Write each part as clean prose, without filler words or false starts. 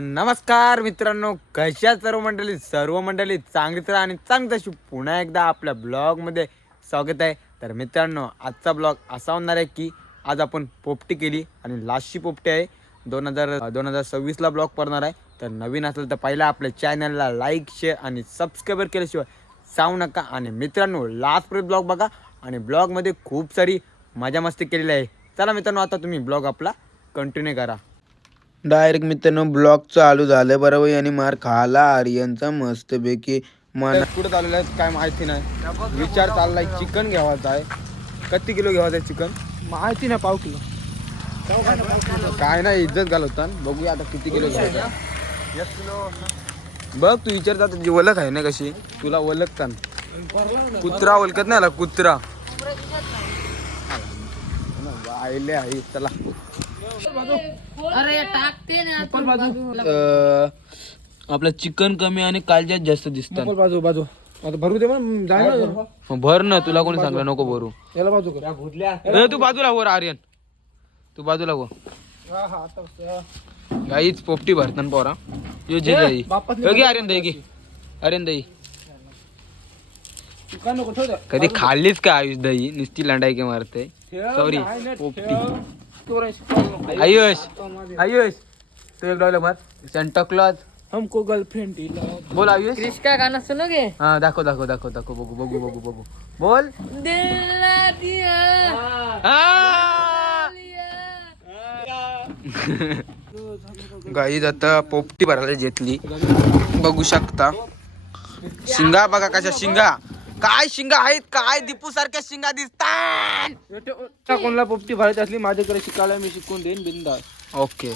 नमस्कार मित्रांनो, कशा सर्व मंडळी चांगलीच राहा आणि चांगली तशी पुन्हा एकदा आपल्या ब्लॉगमध्ये स्वागत आहे. तर मित्रांनो, आजचा ब्लॉग असा होणार आहे की आज आपण पोपटी केली आणि लास्टची पोपटी आहे. 2026ला ब्लॉग पडणार आहे. तर नवीन असेल तर पहिला आपल्या चॅनलला लाईक, शेअर आणि सबस्क्राईबर केल्याशिवाय जाऊ नका. आणि मित्रांनो, लास्टपर्यंत ब्लॉग बघा आणि ब्लॉगमध्ये खूप सारी मजा मस्ती केलेली आहे. चला मित्रांनो, आता तुम्ही ब्लॉग आपला कंटिन्यू करा. डायरेक्ट मित्रांनो ब्लॉग चालू झालं बरोबर यांनी मार खाला आर्यनचा मस्तपैकी मन कुठं चाललेलं आहे काय माहिती नाही. विचार चाललाय चिकन घ्यावायचा आहे. किती किलो घ्यावायचं आहे चिकन माहिती नाही, पाव किलो. काय नाही, इज्जत घालवता. बघूया आता किती किलो घ्यायचं. बघ तू विचारता तुझी ओळख आहे ना कशी, तुला ओळखता कुत्रा ओळखत नाही, कुत्रा आयले आहे. चला अरे टाकते ना आपलं चिकन कमी आणि कालच्यात जास्त दिसतात. बाजू बाजू आता भरू दे मग, जाय ना. भर ना, तुला कोणी सांगलं नको भरू. याला बाजू कर. तू बाजूला वर आर्यन, तू बाजूला वर. हा हा आता गाईच पोपटी भरताना पोरा यो जे दही घे आर्यन, दही घे आर्यन, दही चिकन नको ठेव दे. कधी खाल्लीच का आयुष दही? नुसती लंडाई के मारते. सॉरी पोपटी. आयुष आयुष तू एक डायलॉग मार. सेंटा क्लॉज हमको गर्लफ्रेंड दिला. बोल आयुष. क्रिश का गाना सुनोगे? हा दाखव दाखव दाखव दाखव बघू बघू बघू बघू बोल. दिल ना दिया गाईज आता पोपटी भरायला घेतली, बघू शकता. शिंगा बघा कशा शिंगा, काय शिंगा आहेत, काय दीपू सारख्या शिंगा दिसतात. कोणाला पोपटी भरायची असली माझ्याकडे शिकायला, मी शिकून देईन बिंदास. ओके.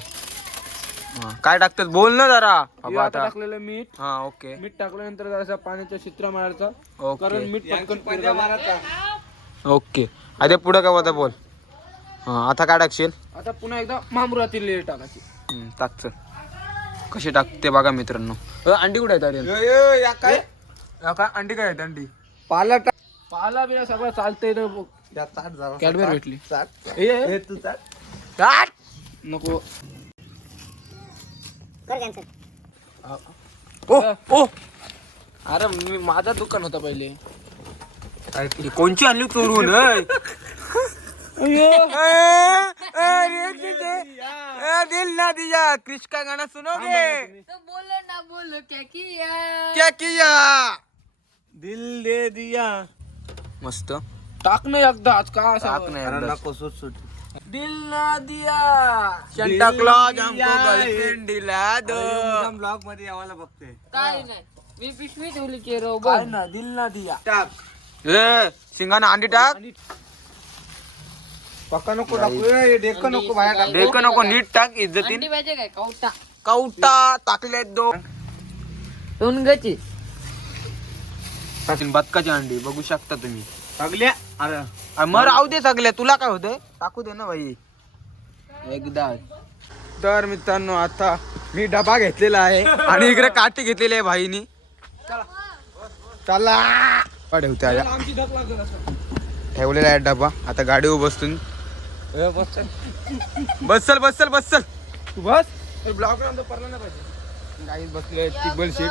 काय टाकतात बोल ना जरा. हे आता टाकलेलं मीठ. हा ओके. मीठ टाकल्यानंतर जरासा पाण्याचा शित्रा मारायचा, ओके. कारण मीठ पटकन मारायचा. ओके. आता पुढे काय होता बोल. हा आता काय टाकशील? आता पुन्हा एकदा मामुरातील लेअर टाकायची. टाक चल. कशी टाकते बघा मित्रांनो. अंडी कुठे आहेत आर्यन? काय काय अंडी काय आहेत अंडी? पाला पाला बिला सगळं चालतंय. कॅडबेर भेटली. हे तू टाक. नको. ओ ओ अरे मी माझा दुकान होता पहिले. ही कोणची आणली चोरून? दिल ना दिया क्रिश का गाना सुनोगे? तो बोलो ना बोलो क्या किया. क्या किया? दिल दे दिया. मस्त. टाक ना एकदाच का टाक नाही अंदाज. नको सुट दिल ना दिया. सेंटा क्लॉज हमको गर्लफ्रेंड दिला दो. ब्लॉग मध्ये यावायला बघते. काय नाही, मी पिशवी ठेवली की रो काय ना दिल ना दिया. टाक ए शिंगाना अंडी टाक. पक्का नको टाकू. डेक नको बाहेर टाक. देख नको, नीट टाक इज्जतीन. अंडी पाहिजे काय कवटा कौटा टाकले दो. टोनगची बदकाची अंडी बघू शकता तुम्ही. टाकल्या. अरे मग राहू दे सगळ्या, तुला काय होतंय? टाकू दे ना भाई एकदा. तर मित्रांनो, आता मी डबा घेतलेला आहे आणि इकडे काठी घेतलेली आहे भाईनी. चला ठेवते आया. आमची धक लागत असं. ठेवलेला आहे डबा. आता गाडीवर बसून बसल बसल बसल. तू बस. ब्लॉग पडला नाही पाहिजे. गाईज बसले टिबल शीट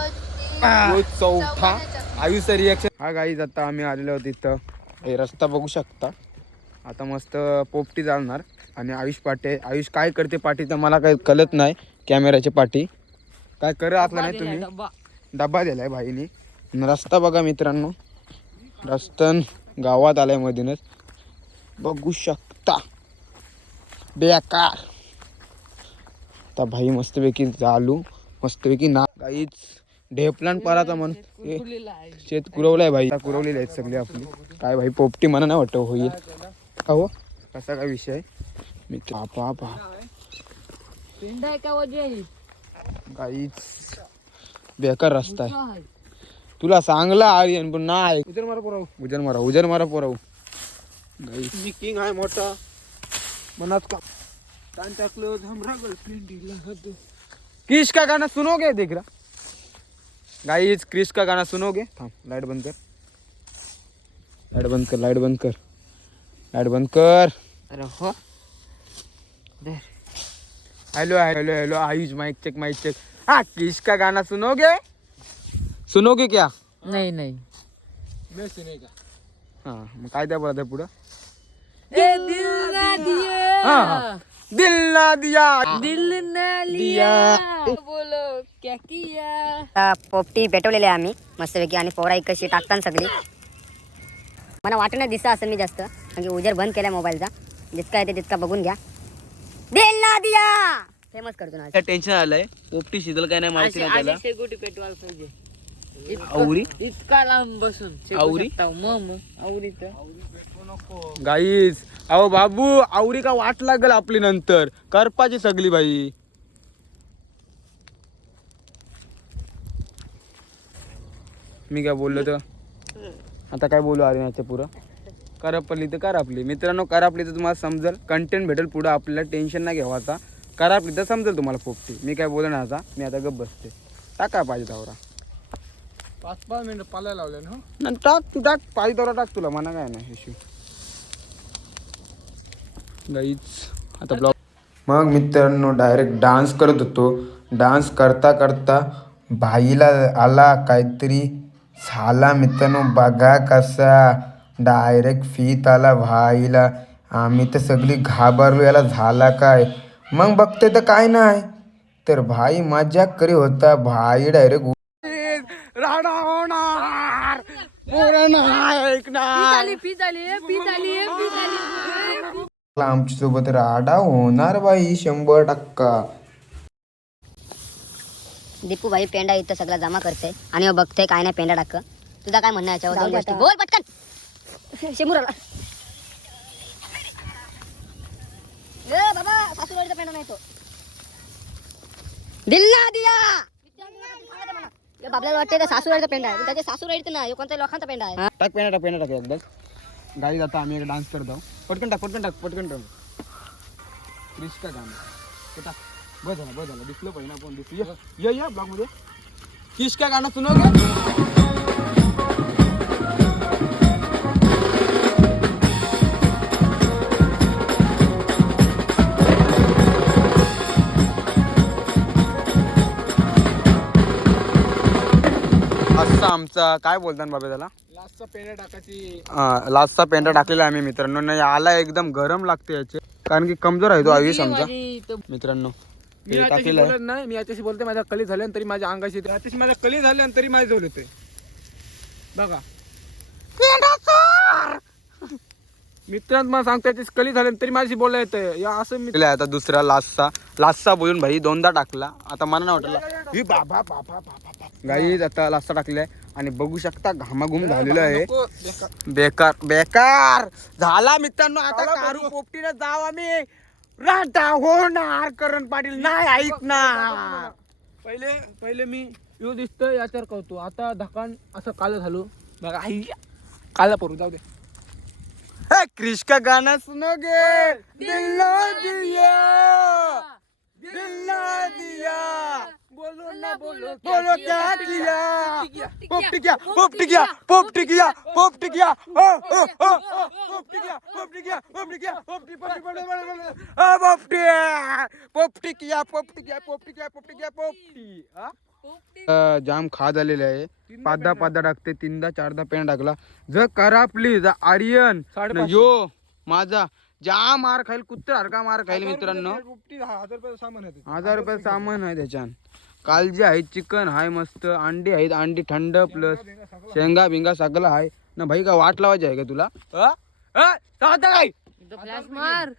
चौथा आयुष्य रिॲक्शन. हा गाईज आता आम्ही आलेलो होतो इथं. हे रस्ता बघू शकता. आता मस्त पोपटी चालणार आणि आयुष पाटे. आयुष काय करते पाठी तर मला काही कळत नाही. कॅमेराची पाठी काय करत असला नाही तुम्ही. डबा दिलाय भाईनी. रस्ता बघा मित्रांनो, रस्त्यान गावात आलाय मधूनच बघू शकता. बेकार. आता भाई मस्तपैकी चालू, मस्तपैकी ना काहीच ढेपलान पराचा म्हण शेत कुरवलाय भाई. कुरवलेले आहेत सगळे आपली. काय भाई पोपटी म्हणा नाही वाटत होईल का हो. कसा काय विषय मी पापा काहीच बेकार रस्ता आहे. तुला सांगला आर्यन पण नाही. उजर मारा पोराव. उजर मारा पोराव. मी किंग आहे मोठा मनात का. त्यांच्या क्लोज हमरा गर्लफ्रेंड दिला. क्रिश का गाना सुनोगे? देख रहा गाइस, क्रिश का गाना सुनोगे? थांब, लाइट बंद कर, लाइट बंद कर, लाइट बंद कर, लाइट बंद कर. अरे हो hello hello hello Ayush mike check हाँ किसका गाना सुनोगे क्या नहीं नहीं मैं सुनेगा हाँ मग काय त्या बोलत आहे पुढं ए दिल ना दिया हाँ दिल ना दिया दिल ना लिया बोलो क्या किया. पोपटी पेटवलेली आहे आम्ही मस्तपैकी आणि पोरा एक कशी टाकताना सगळी मला वाटणं दिसतं असं मी जास्त म्हणजे उजेर बंद केलाय मोबाईलचा जितका येते तितका बघून घ्या. दिल ना दिया फेमस करतो ना टेन्शन आलंय पोपटी शिजल काय नाही माहिती नाही त्याला शेकोटी पेटवायला पाहिजे. आवरी इतका लांब बसून आवरी? मग आवरी तर गाईस अहो बाबू आवरी का वाट लागल आपली नंतर करपाची सगळी बाई. मी काय बोललो तर आता काय बोलू अरे याच्या पुरं करापली तर करापली मित्रांनो करापली तर तुम्हाला समजेल कंटेंट भेटेल पुढं आपल्याला टेन्शन नाही घ्यावं आता करापली तर समजेल तुम्हाला पोपटी. मी काय बोलणार आता मी आता गप्प बसते टाका पाहिजे दौरा 5 मिनिटं पालायला लावले ना नाही टाक तू टाक पाहिजे दौरा टाक तुला म्हणा काय नाही इश्यू गाईच आता ब्लॉग मग मित्रांनो डायरेक्ट डान्स करत होतो. डान्स करता करता भाईला आला काहीतरी झाला मित्रांनो बघा कसा डायरेक्ट फीत आला भाईला. आम्ही तर सगळी घाबरलो याला झाला काय. मग बघते तर काय नाही तर भाई मजाक करी होता भाई डायरेक्ट राडा होणार पूर्ण ऐकणार आमच्या सोबत राडा होणार बाई 100%. दीपू भाई पेंडा इथं सगळा जमा करते आणि मग बघते काय नाही पेंडा टाक. तुझा काय म्हणणं आहे याच्यावर दोन गोष्टी बोल पटकन. शेमुराला ए बाबा सासूबाईचा पेंडा नाही तो दिल्ला दिया बाबल्याला वाटते तर सासूबाईचा पेंडा आहे त्याचे सासूबाईचा नाही कोणत्या लोकांचा पेंडा आहे. टाक पेंडा टाक एकदाच गाडी आता आम्ही एक डान्स करत आहोत. पटकन टाक रिस्का गाणं ते टाक बस झाला दिसलं पाहिजे ना आपण दिसू या ब्लॉग मध्ये किसका गाणं सुनोगे असं आमचा काय बोलतात बाबा त्याला लास्टचा पेंडा टाकायची लास्टचा पेंडा टाकलेला आम्ही मित्रांनो नाही आला एकदम गरम लागते याचे कारण की कमजोर आहे तो आयुष आमचा मित्रांनो मी याच्याशी बोलत नाही मी याच्याशी बोलते माझ्या कली झाल्या तरी माझ्या अंगाशी याच्याशी माझ्या कली झाल्या तरी माझे झोल होते बघा मित्रांनो मला सांगतो याची कली झाल्या तरी माझी बोलला येतं या असं मी आता दुसरा लास्टचा बोलून भाई 2दा टाकला आता मला नाही वाटलं ही बाबा गाईज आता लास्टचा टाकलाय आणि बघू शकता घामाघूम झालेलं आहे. बेकार झाला मित्रांनो. आता कारू पोपटीने जाऊ आम्ही राटा होणार करण पाटील नाही ऐकणार. पहिले मी यो दिसतं याच्यावर करतो आता धकान असं काल झालो बघा आई काला पडू जाऊ दे. क्रिश का गाना सुनोगे दिल ना दिया बोलो ना बोलो बोलो क्या किया पोपटी किया ओ पोपटी जाम खा झालेले आहे. 5दा टाकते 3दा-4दा पेन टाकला जर करा प्लीज आर्यन यो माझा जाम मार खाईल कुत्रा मार खाईल मित्रांनो. 1000 रुपये सामान आहे 1000 रुपये सामान आहे त्याच्यात. कालजी आहेत चिकन आहे मस्त अंडी आहेत अंडी थंड प्लस शेंगा बिंगा सगळं आहे ना भाई. का वाट लावायची आहे का तुला काय फ्लॅश मार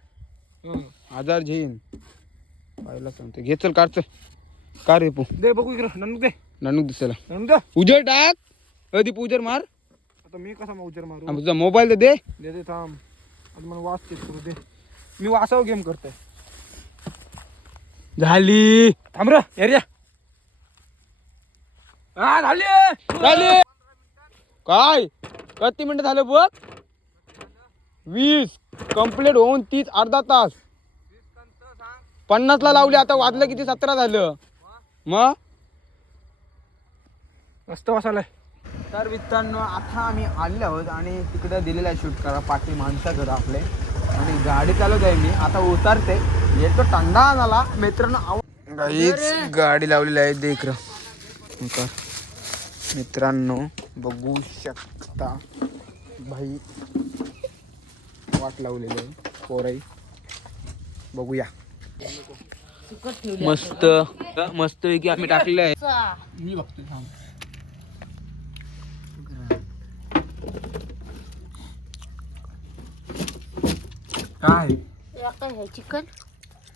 1000 झेन पाहिला सांगते घे चल कार रे पू दे बघू इकडं नंदू दे ननूक दिसेला नंदू दे उजर टाक दीप उजर मार. आता मी कसा उजर मारू तुझा मोबाईल दे दे थांब आता मला वाच चेक करू दे मी वासाव गेम करतोय झाली थांब रे एरिया झाली काय किती मिनिटं झालं बघ 20 कंप्लीट होऊन 30 अर्धा तास 50 ला लावली आता वाजलं किती 17 झालं मग मस्त वासालाय. तर मित्रांनो आता आम्ही आलेलो आहोत आणि तिकडे दिलेला आहे शूट करा पाठी माणसाकडं आपले आणि गाडी चालवत आहे मी आता उतरते येतो टंडा झाला मित्रांनो. काहीच गाडी लावलेली आहे देख र मित्रांनो बघू शकता. भाई वाट लावलेली आहे पोराई. बघूया मस्त मस्त की आम्ही टाकलेलं आहे. मी बघतोय थांब. काय चिकन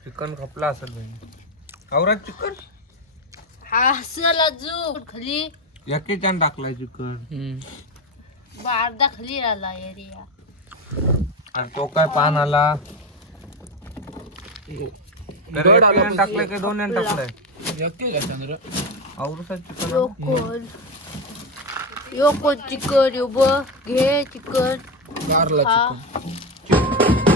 चिकन खपला असेल भाई. आवरा चिकन हा असला जू खाली एकेच्यान टाकलाय चिकन. अर्धा खाली आला एरिया. आणि तो काय पान आला टाकलाय काय 2 यान टाकलाय. आवरुसा चिकन यो कोण चिकन यो घे चिकन चिकन